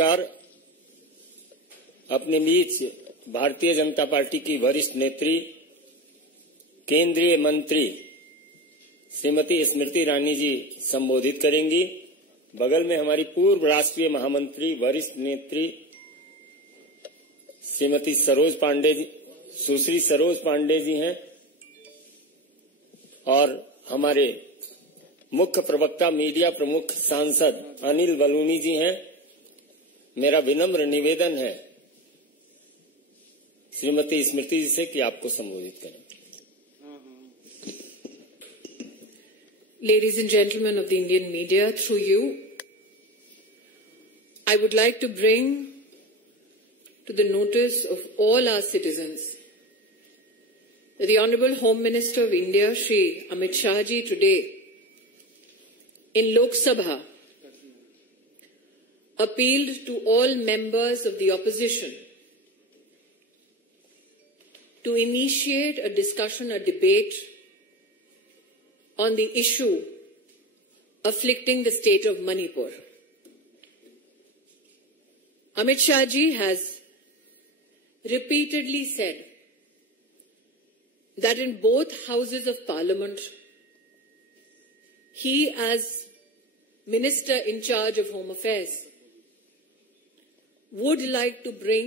नमस्कार। अपने बीच भारतीय जनता पार्टी की वरिष्ठ नेत्री केंद्रीय मंत्री श्रीमती स्मृति ईरानी जी संबोधित करेंगी। बगल में हमारी पूर्व राष्ट्रीय महामंत्री वरिष्ठ नेत्री श्रीमती सुश्री सरोज पांडे जी हैं और हमारे मुख्य प्रवक्ता मीडिया प्रमुख सांसद अनिल बलूनी जी हैं। मेरा विनम्र निवेदन है श्रीमती स्मृति जी से कि आपको संबोधित करें। Ladies and gentlemen of the Indian media, through you, I would like to bring to the notice of all our citizens that the Honourable Home Minister of India, Shri Amit Shah ji, today in Lok Sabha appealed to all members of the opposition to initiate a discussion, a debate on the issue afflicting the state of Manipur. Amit Shah ji has repeatedly said that in both houses of parliament, he as Minister in charge of Home Affairs would like to bring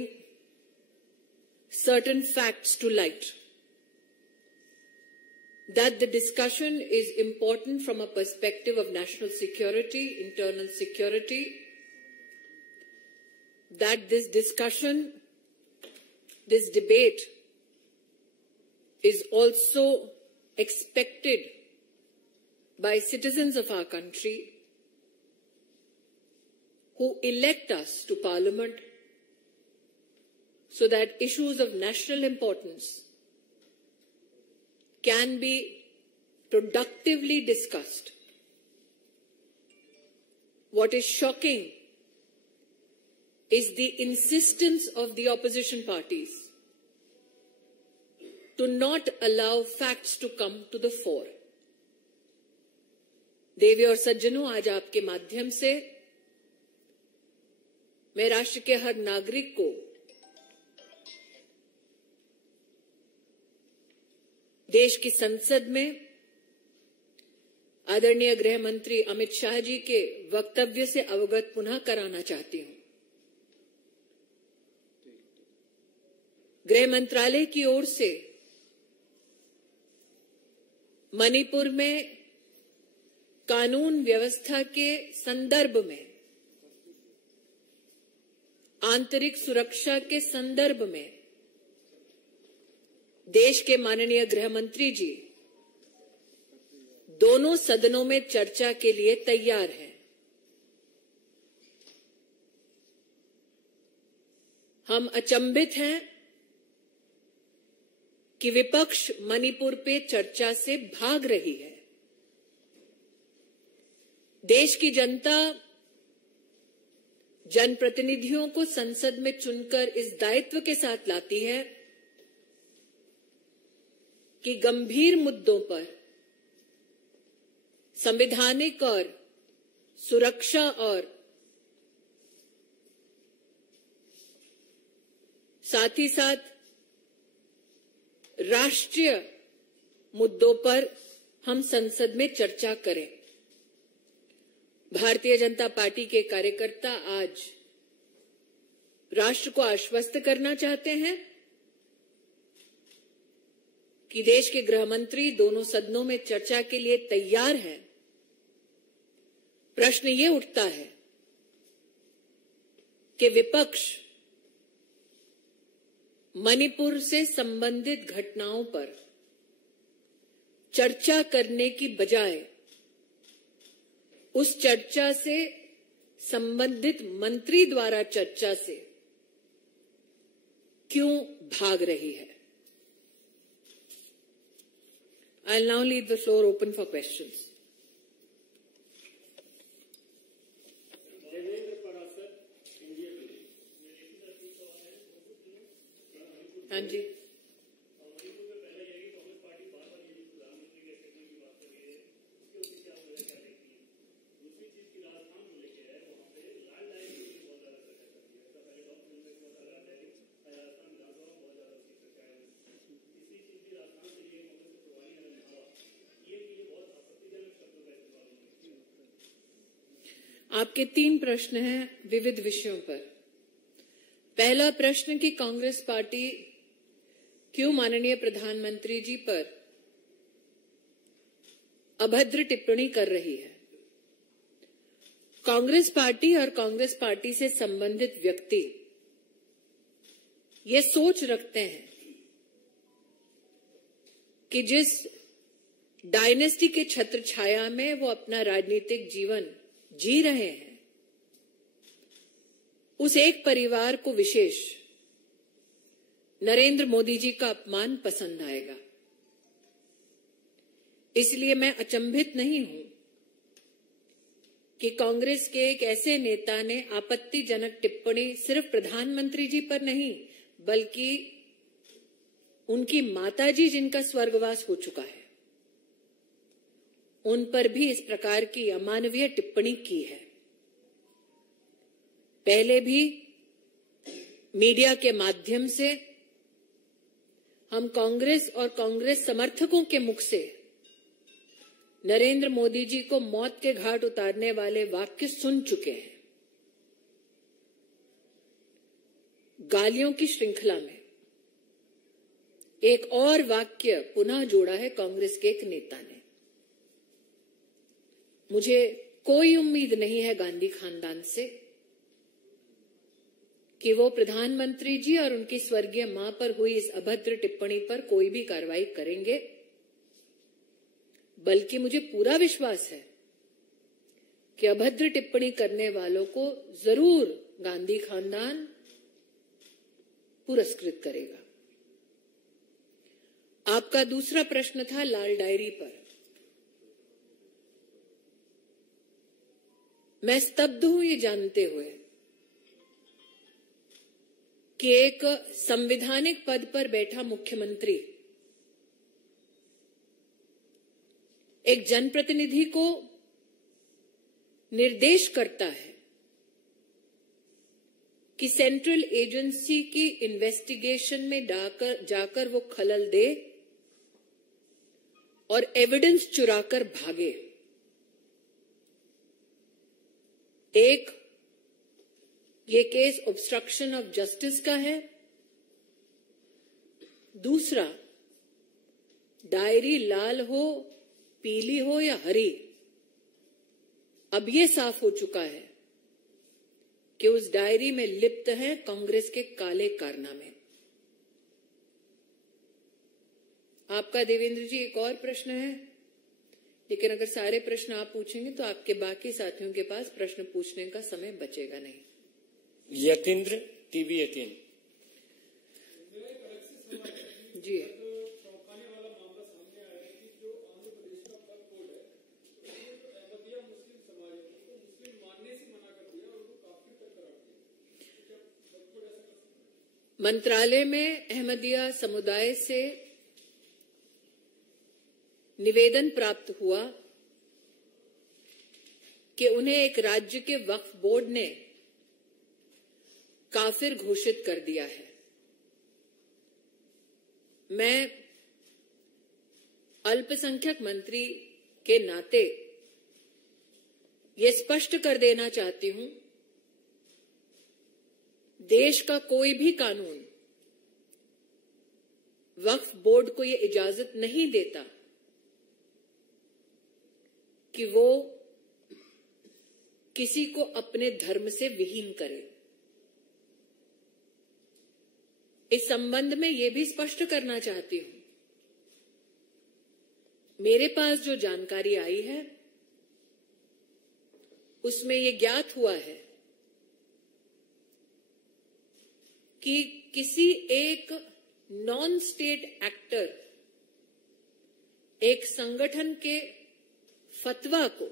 certain facts to light, that the discussion is important from a perspective of national security, internal security, that this discussion, this debate is also expected by citizens of our country who elect us to Parliament so that issues of national importance can be productively discussed. What is shocking is the insistence of the opposition parties to not allow facts to come to the fore. देवी और सज्जनों, आज आपके माध्यम से मैं राष्ट्र के हर नागरिक को देश की संसद में आदरणीय गृह मंत्री अमित शाह जी के वक्तव्य से अवगत पुनः कराना चाहती हूं। गृह मंत्रालय की ओर से मणिपुर में कानून व्यवस्था के संदर्भ में, आंतरिक सुरक्षा के संदर्भ में देश के माननीय गृह मंत्री जी दोनों सदनों में चर्चा के लिए तैयार हैं। हम अचंभित हैं कि विपक्ष मणिपुर पे चर्चा से भाग रही है। देश की जनता जनप्रतिनिधियों को संसद में चुनकर इस दायित्व के साथ लाती है कि गंभीर मुद्दों पर संवैधानिक और सुरक्षा और साथ ही साथ राष्ट्रीय मुद्दों पर हम संसद में चर्चा करें। भारतीय जनता पार्टी के कार्यकर्ता आज राष्ट्र को आश्वस्त करना चाहते हैं कि देश के गृह मंत्री दोनों सदनों में चर्चा के लिए तैयार हैं। प्रश्न ये उठता है कि विपक्ष मणिपुर से संबंधित घटनाओं पर चर्चा करने की बजाय उस चर्चा से संबंधित मंत्री द्वारा चर्चा से क्यों भाग रही है। I'll now leave the floor open for questions. हाँ जी, आपके 3 प्रश्न हैं विविध विषयों पर। पहला प्रश्न कि कांग्रेस पार्टी क्यों माननीय प्रधानमंत्री जी पर अभद्र टिप्पणी कर रही है। कांग्रेस पार्टी और कांग्रेस पार्टी से संबंधित व्यक्ति ये सोच रखते हैं कि जिस डायनेस्टी के छत्र छाया में वो अपना राजनीतिक जीवन जी रहे हैं, उस एक परिवार को विशेष नरेंद्र मोदी जी का अपमान पसंद आएगा। इसलिए मैं अचंभित नहीं हूं कि कांग्रेस के एक ऐसे नेता ने आपत्तिजनक टिप्पणी सिर्फ प्रधानमंत्री जी पर नहीं, बल्कि उनकी माताजी जिनका स्वर्गवास हो चुका है, उन पर भी इस प्रकार की अमानवीय टिप्पणी की है। पहले भी मीडिया के माध्यम से हम कांग्रेस और कांग्रेस समर्थकों के मुख से नरेंद्र मोदी जी को मौत के घाट उतारने वाले वाक्य सुन चुके हैं। गालियों की श्रृंखला में एक और वाक्य पुनः जोड़ा है कांग्रेस के एक नेता ने। मुझे कोई उम्मीद नहीं है गांधी खानदान से कि वो प्रधानमंत्री जी और उनकी स्वर्गीय मां पर हुई इस अभद्र टिप्पणी पर कोई भी कार्रवाई करेंगे, बल्कि मुझे पूरा विश्वास है कि अभद्र टिप्पणी करने वालों को जरूर गांधी खानदान पुरस्कृत करेगा। आपका दूसरा प्रश्न था लाल डायरी पर। मैं स्तब्ध हूं ये जानते हुए कि एक संवैधानिक पद पर बैठा मुख्यमंत्री एक जनप्रतिनिधि को निर्देश करता है कि सेंट्रल एजेंसी की इन्वेस्टिगेशन में जाकर वो खलल दे और एविडेंस चुराकर भागे। एक, ये केस ऑब्स्ट्रक्शन ऑफ जस्टिस का है। दूसरा, डायरी लाल हो, पीली हो या हरी, अब ये साफ हो चुका है कि उस डायरी में लिप्त है कांग्रेस के काले कारनामे। आपका देवेंद्र जी एक और प्रश्न है, लेकिन अगर सारे प्रश्न आप पूछेंगे तो आपके बाकी साथियों के पास प्रश्न पूछने का समय बचेगा नहीं। यतीन्द्र, टीवी 18। जी, मंत्रालय में अहमदिया समुदाय से निवेदन प्राप्त हुआ कि उन्हें एक राज्य के वक्फ बोर्ड ने काफिर घोषित कर दिया है। मैं अल्पसंख्यक मंत्री के नाते ये स्पष्ट कर देना चाहती हूं, देश का कोई भी कानून वक्फ बोर्ड को ये इजाजत नहीं देता कि वो किसी को अपने धर्म से विहीन करे। इस संबंध में ये भी स्पष्ट करना चाहती हूं, मेरे पास जो जानकारी आई है उसमें ये ज्ञात हुआ है कि किसी एक नॉन स्टेट एक्टर, एक संगठन के फतवा को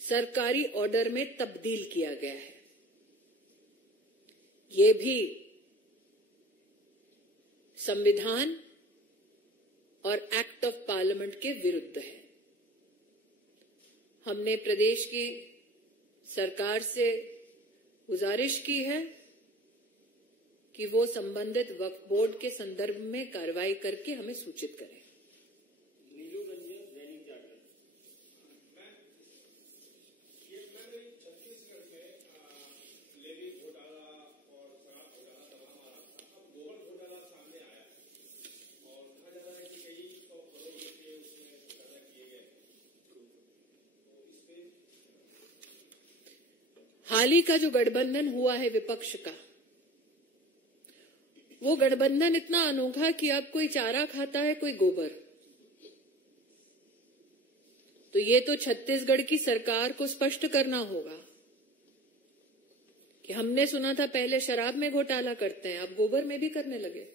सरकारी ऑर्डर में तब्दील किया गया है। ये भी संविधान और एक्ट ऑफ पार्लियामेंट के विरुद्ध है। हमने प्रदेश की सरकार से गुजारिश की है कि वो संबंधित वक्फ बोर्ड के संदर्भ में कार्रवाई करके हमें सूचित करें। हाल ही का जो गठबंधन हुआ है विपक्ष का, वो गठबंधन इतना अनोखा कि अब कोई चारा खाता है, कोई गोबर। तो ये तो छत्तीसगढ़ की सरकार को स्पष्ट करना होगा कि हमने सुना था पहले शराब में घोटाला करते हैं, अब गोबर में भी करने लगे।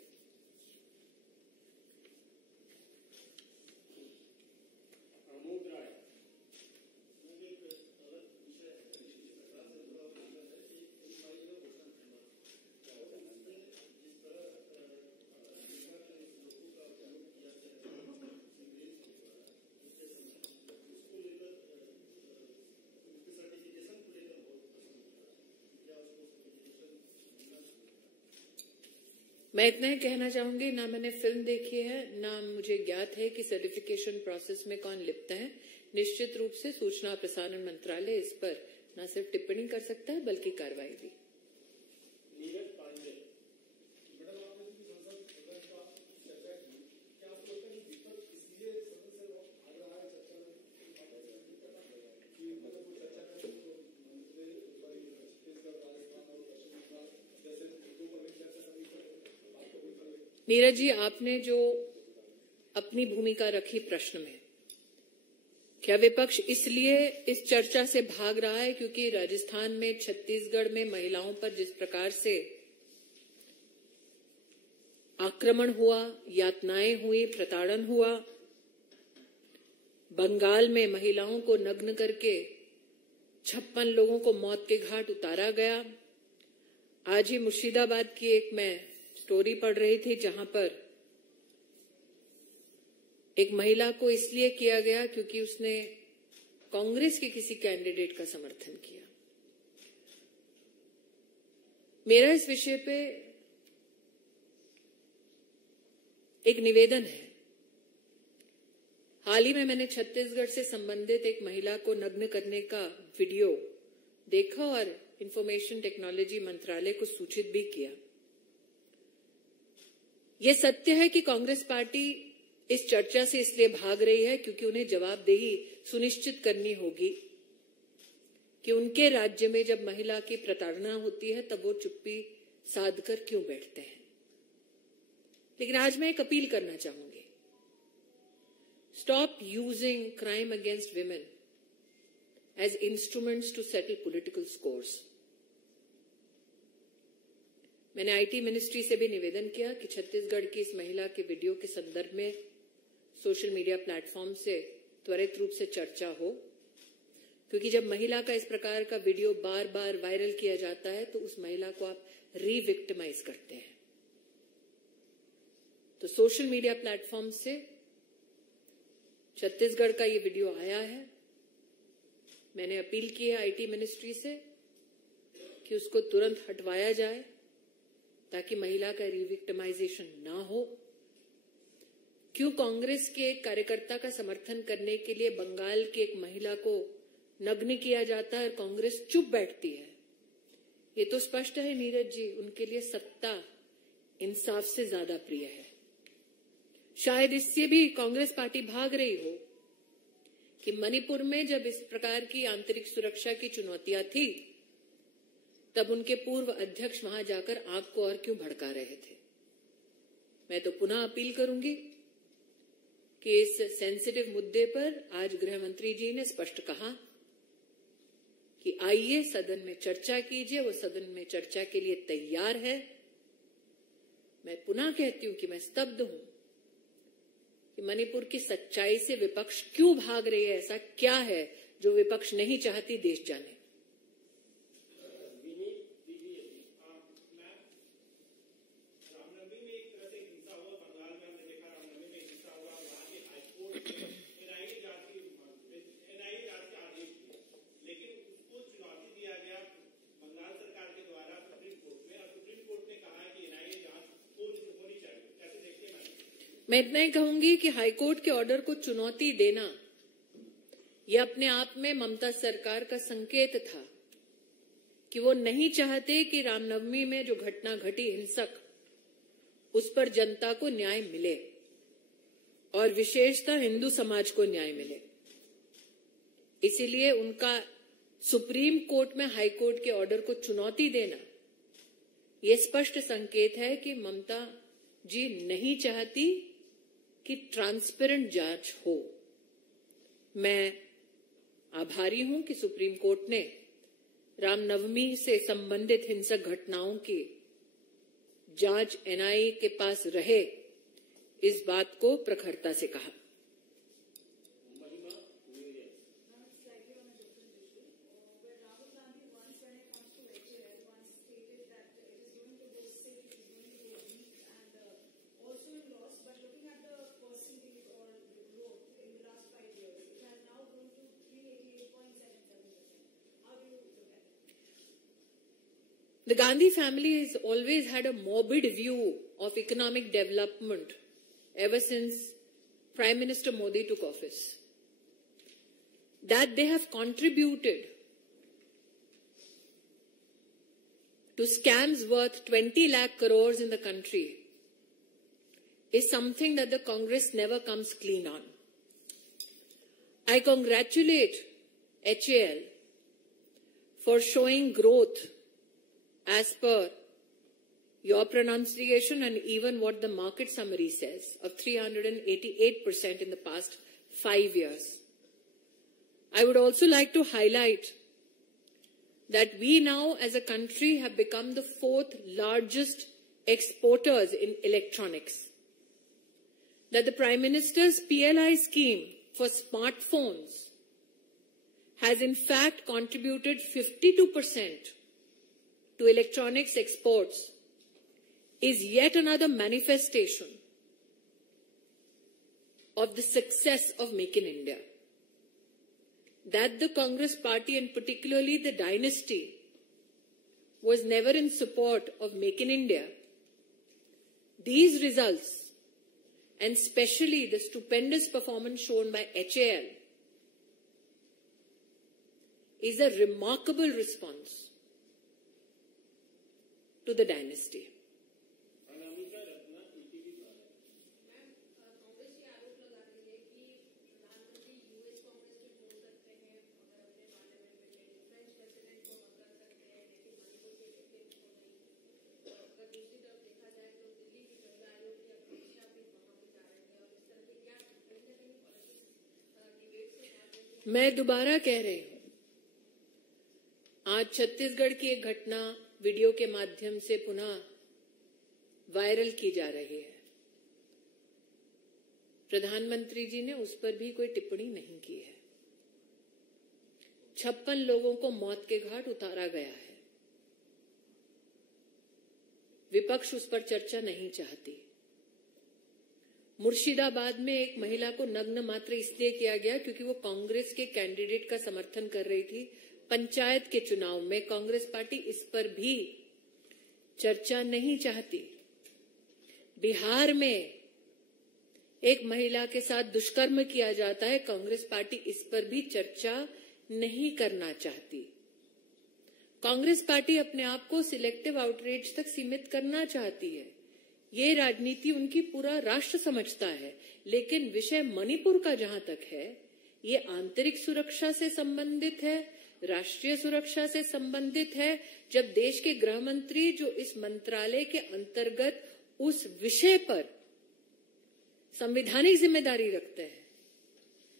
मैं इतना ही कहना चाहूंगी, ना मैंने फिल्म देखी है, ना मुझे ज्ञात है कि सर्टिफिकेशन प्रोसेस में कौन लिप्त है। निश्चित रूप से सूचना और प्रसारण मंत्रालय इस पर न सिर्फ टिप्पणी कर सकता है बल्कि कार्रवाई भी। नीरज पांडे, मैडम आपने भी संसद का चर्चा की, क्या आपको लगता है कि विपक्ष इसलिए सदन से भाग रहा है चर्चा में कि मतलब वो चर्चा करें तो मंत्री छत्तीसगढ़, राजस्थान और पश्चिम बंगाल जैसे मुद्दों पर भी चर्चा करनी पड़े? नीरज जी, आपने जो अपनी भूमिका रखी प्रश्न में, क्या विपक्ष इसलिए इस चर्चा से भाग रहा है क्योंकि राजस्थान में, छत्तीसगढ़ में महिलाओं पर जिस प्रकार से आक्रमण हुआ, यातनाएं हुई, प्रताड़न हुआ, बंगाल में महिलाओं को नग्न करके 56 लोगों को मौत के घाट उतारा गया। आज ही मुर्शिदाबाद की एक मैं स्टोरी पढ़ रही थी जहां पर एक महिला को इसलिए किया गया क्योंकि उसने कांग्रेस के किसी कैंडिडेट का समर्थन किया। मेरा इस विषय पे एक निवेदन है। हाल ही में मैंने छत्तीसगढ़ से संबंधित एक महिला को नग्न करने का वीडियो देखा और इंफॉर्मेशन टेक्नोलॉजी मंत्रालय को सूचित भी किया। यह सत्य है कि कांग्रेस पार्टी इस चर्चा से इसलिए भाग रही है क्योंकि उन्हें जवाबदेही सुनिश्चित करनी होगी कि उनके राज्य में जब महिला की प्रताड़ना होती है तब वो चुप्पी साधकर क्यों बैठते हैं। लेकिन आज मैं एक अपील करना चाहूंगी, stop using crime against women as instruments to settle political scores. मैंने आईटी मिनिस्ट्री से भी निवेदन किया कि छत्तीसगढ़ की इस महिला के वीडियो के संदर्भ में सोशल मीडिया प्लेटफॉर्म से त्वरित रूप से चर्चा हो, क्योंकि जब महिला का इस प्रकार का वीडियो बार बार वायरल किया जाता है तो उस महिला को आप रीविक्टिमाइज करते हैं। तो सोशल मीडिया प्लेटफॉर्म से छत्तीसगढ़ का ये वीडियो आया है। मैंने अपील की है आईटी मिनिस्ट्री से कि उसको तुरंत हटवाया जाए ताकि महिला का रिविक्टिमाइजेशन ना हो। क्यों कांग्रेस के एक कार्यकर्ता का समर्थन करने के लिए बंगाल की एक महिला को नग्न किया जाता है और कांग्रेस चुप बैठती है? ये तो स्पष्ट है नीरज जी, उनके लिए सत्ता इंसाफ से ज्यादा प्रिय है। शायद इससे भी कांग्रेस पार्टी भाग रही हो कि मणिपुर में जब इस प्रकार की आंतरिक सुरक्षा की चुनौतियां थी तब उनके पूर्व अध्यक्ष वहां जाकर आग को और क्यों भड़का रहे थे। मैं तो पुनः अपील करूंगी कि इस सेंसिटिव मुद्दे पर आज गृह मंत्री जी ने स्पष्ट कहा कि आइए सदन में चर्चा कीजिए। वो सदन में चर्चा के लिए तैयार है। मैं पुनः कहती हूं कि मैं स्तब्ध हूं कि मणिपुर की सच्चाई से विपक्ष क्यों भाग रही है। ऐसा क्या है जो विपक्ष नहीं चाहती देश जाने। मैं इतना ही कहूंगी कि हाईकोर्ट के ऑर्डर को चुनौती देना यह अपने आप में ममता सरकार का संकेत था कि वो नहीं चाहते कि रामनवमी में जो घटना घटी हिंसक, उस पर जनता को न्याय मिले और विशेषतः हिंदू समाज को न्याय मिले। इसीलिए उनका सुप्रीम कोर्ट में हाई कोर्ट के ऑर्डर को चुनौती देना, ये स्पष्ट संकेत है कि ममता जी नहीं चाहती कि ट्रांसपेरेंट जांच हो। मैं आभारी हूं कि सुप्रीम कोर्ट ने रामनवमी से संबंधित हिंसक घटनाओं की जांच एनआईए के पास रहे, इस बात को प्रखरता से कहा। The Gandhi family has always had a morbid view of economic development ever since Prime Minister Modi took office. That they have contributed to scams worth 20 lakh crores in the country is something that the Congress never comes clean on. I congratulate HAL for showing growth as per your pronunciation and even what the market summary says of 388% in the past 5 years. I would also like to highlight that we now as a country have become the 4th largest exporters in electronics. That the Prime Minister's PLI scheme for smartphones has in fact contributed 52% to electronics exports is yet another manifestation of the success of Make in India. That the Congress party and particularly the dynasty was never in support of Make in India. These results, and especially the stupendous performance shown by HAL, is a remarkable response to the dynasty. मैं दोबारा कह रही हूं, आज छत्तीसगढ़ की एक घटना video के माध्यम से पुनः वायरल की जा रही है। प्रधानमंत्री जी ने उस पर भी कोई टिप्पणी नहीं की है। 56 लोगों को मौत के घाट उतारा गया है। विपक्ष उस पर चर्चा नहीं चाहती। मुर्शिदाबाद में एक महिला को नग्न मात्र इसलिए किया गया क्योंकि वो कांग्रेस के कैंडिडेट का समर्थन कर रही थी। पंचायत के चुनाव में कांग्रेस पार्टी इस पर भी चर्चा नहीं चाहती। बिहार में एक महिला के साथ दुष्कर्म किया जाता है, कांग्रेस पार्टी इस पर भी चर्चा नहीं करना चाहती। कांग्रेस पार्टी अपने आप को सिलेक्टिव आउटरीच तक सीमित करना चाहती है। ये राजनीति उनकी पूरा राष्ट्र समझता है, लेकिन विषय मणिपुर का जहां तक है, ये आंतरिक सुरक्षा से संबंधित है, राष्ट्रीय सुरक्षा से संबंधित है। जब देश के गृह मंत्री जो इस मंत्रालय के अंतर्गत उस विषय पर संवैधानिक जिम्मेदारी रखते हैं,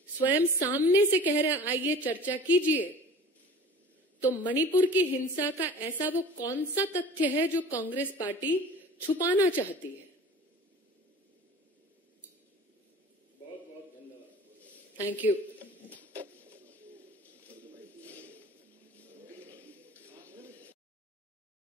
स्वयं सामने से कह रहे हैं आइए चर्चा कीजिए, तो मणिपुर की हिंसा का ऐसा वो कौन सा तथ्य है जो कांग्रेस पार्टी छुपाना चाहती है? बहुत बहुत धन्यवाद। Thank you.